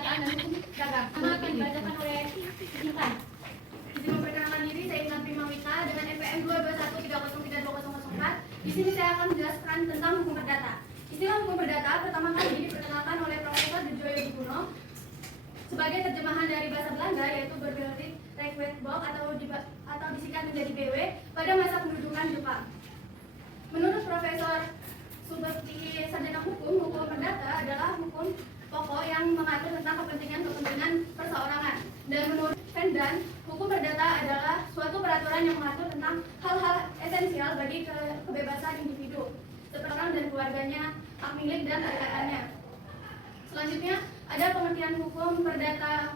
Kepanitiaan dan Hukum Dagang. Nama akan dibacakan oleh Intan. Izin memperkenalkan diri, saya Intan Primawita dengan NPM 221303204. Di sini saya akan menjelaskan tentang hukum perdata. Istilah hukum perdata pertama kali diperkenalkan oleh Profesor Dejoyo Dipuno sebagai terjemahan dari bahasa Belanda, yaitu Burgerlijk Rechtwetboek atau disingkat menjadi BW pada masa pendudukan Jepang. Menurut Profesor seperti sarjana hukum perdata adalah hukum pokok yang mengatur tentang kepentingan perseorangan. Dan menurut Vendan, hukum perdata adalah suatu peraturan yang mengatur tentang hal-hal esensial bagi kebebasan individu, seperti orang dan keluarganya, hak milik dan tarikatannya. Selanjutnya ada pengertian hukum perdata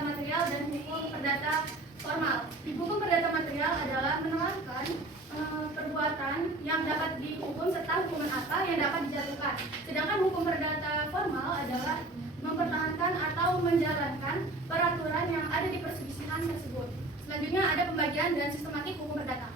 material dan hukum perdata formal. Hukum perdata material adalah menerangkan perbuatan yang dapat dihukum serta hukuman apa yang dapat dijatuhkan. Sedangkan hukum perdata formal adalah mempertahankan atau menjalankan peraturan yang ada di perselisihan tersebut. Selanjutnya ada pembagian dan sistematik hukum perdata.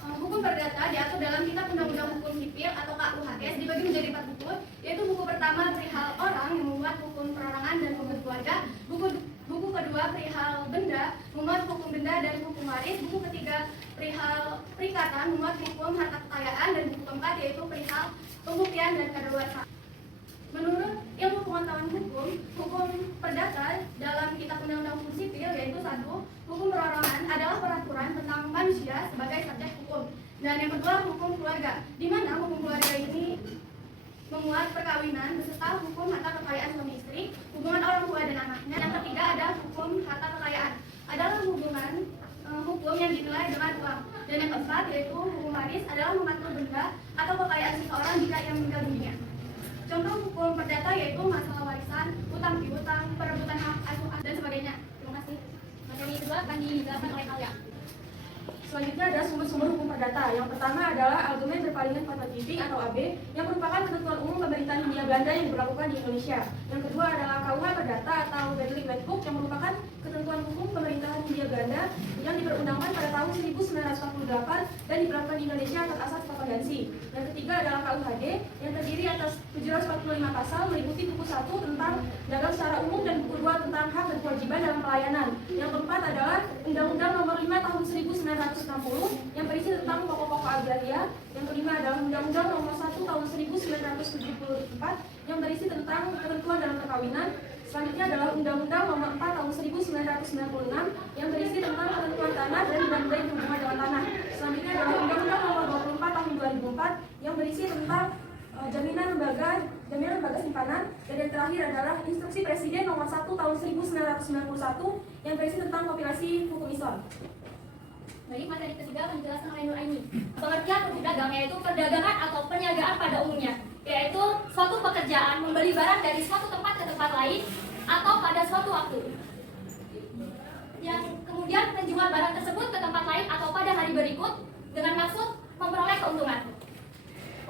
Hukum perdata diatur dalam Kitab Undang-Undang Hukum Sipil atau KUHS dibagi menjadi 4 buku, yaitu buku pertama perihal orang yang membuat hukum perorangan dan hukum keluarga, buku kedua perihal benda, memuat hukum benda dan hukum waris, buku ketiga perihal perikatan, memuat hukum harta kekayaan, dan buku keempat yaitu perihal pembuktian dan kadaluarsa. Menurut ilmu pengetahuan hukum perdata dalam Kitab Undang-Undang Hukum Sipil yaitu 1. Hukum perorangan adalah peraturan tentang manusia sebagai subjek hukum. Dan yang kedua, hukum keluarga, di mana hukum keluarga ini memuat perkawinan beserta hukum harta kekayaan suami istri, hubungan orang tua dan anaknya. Yang ketiga ada hukum harta kekayaan, adalah hubungan hukum yang dinilai dengan uang. Dan yang keempat yaitu hukum waris, adalah mengatur benda atau kekayaan seseorang jika ia meninggal dunia. Contoh hukum perdata yaitu masalah warisan, utang piutang, perebutan hak asuh dan sebagainya. Terima kasih. Materi kedua akan dijelaskan oleh Alia. Selanjutnya ada sumber-sumber hukum perdata. Yang pertama adalah Algemeen Bepalingen van Wetgeving atau AB, yang merupakan ketentuan umum pemerintahan Hindia Belanda yang diberlakukan di Indonesia. Yang kedua adalah KUH Perdata atau Burgerlijk Wetboek, yang merupakan ketentuan hukum pemerintahan Hindia Belanda yang diperundangkan pada tahun 1948 dan diberlakukan di Indonesia atas asas korespondensi. Yang ketiga adalah KUHD yang terdiri atas 745 pasal meliputi buku 1 tentang dagang secara umum dan buku 2 tentang hak dan kewajiban dalam pelayanan. Yang keempat adalah Undang-Undang Nomor 5 Tahun 1960 yang berisi tentang pokok-pokok agraria. Yang kelima adalah Undang-Undang Nomor 1 Tahun 1974 yang berisi tentang ketentuan dalam perkawinan. Selanjutnya adalah Undang-Undang Nomor 4 Tahun 1996 yang berisi tentang ketentuan tanah dan benda-benda yang berhubungan dengan tanah. Selanjutnya adalah Undang-Undang Nomor 24 Tahun 2004 yang berisi tentang jaminan lembaga simpanan. Dan yang terakhir adalah Instruksi Presiden Nomor 1 Tahun 1991 yang berisi tentang kompilasi hukum Islam. Baik, materi ketiga akan dijelaskan oleh Nur Aini. Pengertian hukum dagang yaitu perdagangan atau perniagaan pada umumnya, yaitu suatu pekerjaan membeli barang dari suatu tempat ke tempat lain atau pada suatu waktu, yang kemudian menjual barang tersebut ke tempat lain atau pada hari berikut dengan maksud memperoleh keuntungan.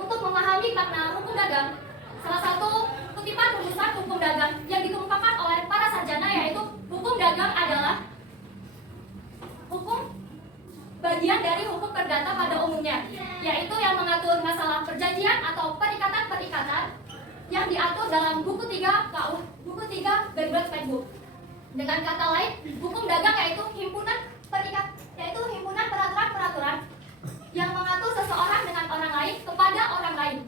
Untuk memahami makna hukum dagang, salah satu kutipan rumusan hukum dagang yang dikemukakan oleh para sarjana yaitu hukum dagang adalah hukum bagian dari hukum perdata pada umumnya, yaitu yang mengatur masalah perjanjian atau perikatan-perikatan yang diatur dalam buku 3 Burgerlijk Wetboek. Dengan kata lain, hukum dagang yaitu himpunan peraturan-peraturan yang mengatur seseorang dengan orang lain kepada orang lain.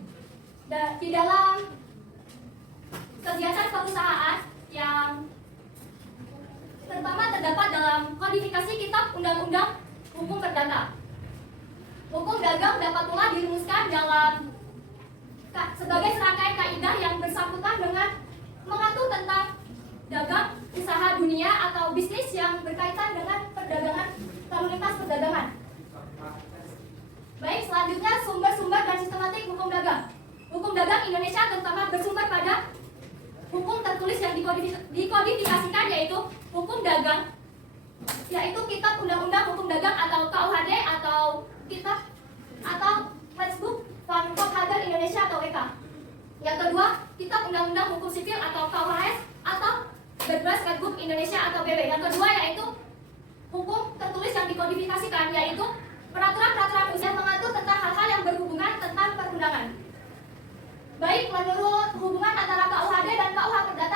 Di dalam kegiatan perusahaan yang pertama terdapat dalam kodifikasi Kitab Undang-Undang Hukum Perdata. Hukum dagang dapat pula dirumuskan sebagai serangkaian kaidah yang bersangkutan dengan mengatur tentang dagang, usaha dunia atau bisnis yang berkaitan dengan perdagangan, lalu lintas perdagangan. Baik, selanjutnya sumber-sumber dan sistematik hukum dagang. Hukum dagang Indonesia terutama bersumber pada hukum tertulis yang dikodifikasikan yaitu hukum dagang, yaitu Kitab Undang-Undang Hukum Dagang atau KUHD atau Kitab atau Wetboek van Koophandel Indonesia atau WK. Yang kedua, Kitab Undang-Undang Hukum Sipil atau KUHS atau Burgerlijk Wetboek Indonesia atau BW. Yang kedua yaitu hukum tertulis yang dikodifikasikan yaitu peraturan-peraturan yang mengatur tentang hal-hal yang berhubungan tentang perundangan. Baik, menurut hubungan antara KUHD dan KUH Perdata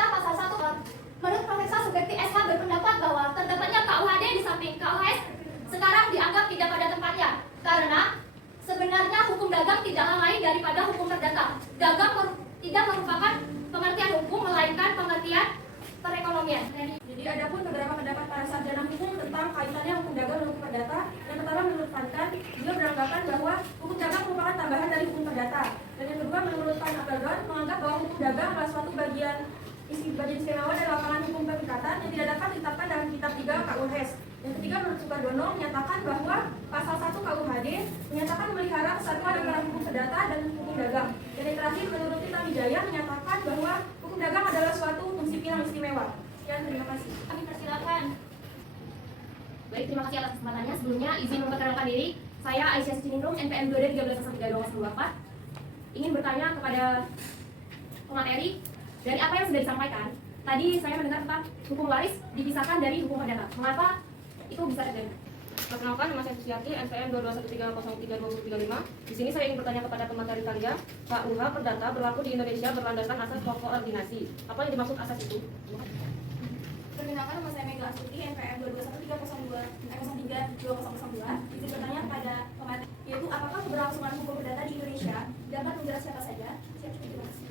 bagian istimewa dari lapangan hukum perdekatan yang tidak dapat ditetapkan dalam kitab 3 KUHS. Yang ketiga, menurut Sukardono menyatakan bahwa pasal 1 KUHD menyatakan memelihara kesatuan antara hukum perdata dan hukum dagang. Dan yang terakhir, menurut Tita Wijaya menyatakan bahwa hukum dagang adalah suatu hukum sipil yang istimewa. Sekian, terima kasih. Kami persilakan. Baik, terima kasih atas kesempatannya. Sebelumnya izin memperkenalkan diri. Saya Aisyah Cininrum, NPM 2D 13.32.24. Ingin bertanya kepada pemateri, dari apa yang sudah disampaikan, tadi saya mendengar tentang hukum waris dipisahkan dari hukum perdata. Mengapa itu bisa terjadi? Perkenalkan, nama saya Susiati, NPM 2213032035. Di sini saya ingin bertanya kepada pemateri kalian, KUH Perdata berlaku di Indonesia berlandaskan asas pokok ordinasi. Apa yang dimaksud asas itu? Perkenalkan, nama saya Mega Astuti, NPM 2213002. Izin bertanya kepada pemateri, yaitu apakah keberlangsungan hukum perdata di Indonesia dapat menjerat siapa saja? Terima kasih.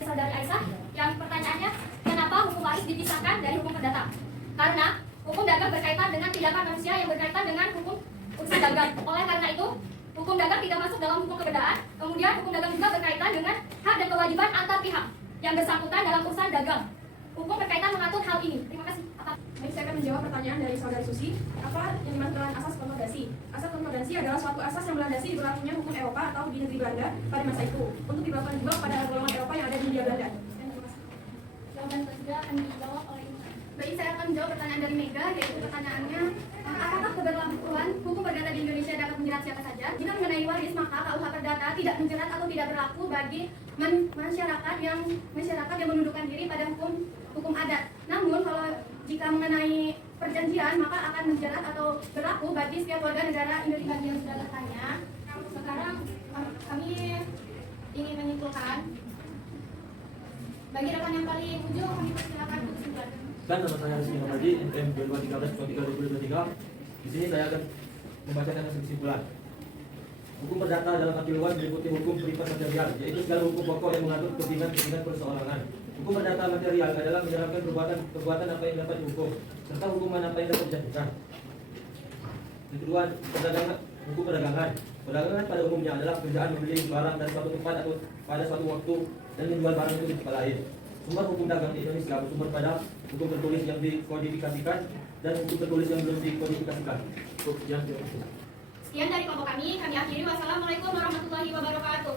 Saudari Aisyah, yang pertanyaannya, kenapa hukum waris dipisahkan dari hukum perdata? Karena hukum dagang berkaitan dengan tindakan manusia yang berkaitan dengan hukum urusan dagang. Oleh karena itu, hukum dagang tidak masuk dalam hukum keperdaan. Kemudian hukum dagang juga berkaitan dengan hak dan kewajiban antar pihak yang bersangkutan dalam urusan dagang. Hukum berkaitan mengatur hal ini. Terima kasih. Baik, saya akan menjawab pertanyaan dari saudari Susi. Apa yang dimaksud dengan asas konkordansi? Asas konkordansi adalah suatu asas yang melandasi diberlakunya hukum Eropa atau di negeri Belanda pada masa itu, untuk diberlakukan juga pada golongan Eropa yang ada di Hindia Belanda. Terima kasih. Jawaban ketiga akan dijawab oleh Ibu. Baik, saya akan menjawab pertanyaan dari Mega, yaitu pertanyaannya, apakah keberlakuan hukum perdata di Indonesia dapat menjerat siapa saja? Jika mengenai waris, maka KUH Perdata tidak menjerat atau tidak berlaku bagi masyarakat yang menundukkan diri pada hukum adat. Namun kalau jika mengenai perjanjian, maka akan menjerat atau berlaku bagi setiap warga negara Indonesia yang sudah bertanya. Sekarang kami ingin menyimpulkan. Bagi rekan yang paling ujung, kami persilakan untuk kesimpulan. Nama saya Rizky Muhammadi, NPM 2013-2023. Di sini saya akan membacakan hasil kesimpulan. Hukum perdata dalam arti luas meliputi hukum privat material, yaitu segala hukum pokok yang mengatur kepentingan perseorangan. Hukum perdata material adalah menerapkan perbuatan apa yang dapat dihukum, serta hukuman apa yang dapat dijatuhkan. Yang kedua, hukum perdagangan. Perdagangan pada umumnya adalah pekerjaan membeli barang dari suatu tempat atau pada suatu waktu dan menjual barang itu di tempat lain. Sumber hukum dagang di Indonesia bersumber pada hukum tertulis yang dikodifikasikan dan hukum tertulis yang belum dikodifikasikan. Sekian dari kelompok kami akhiri. Wassalamualaikum warahmatullahi wabarakatuh.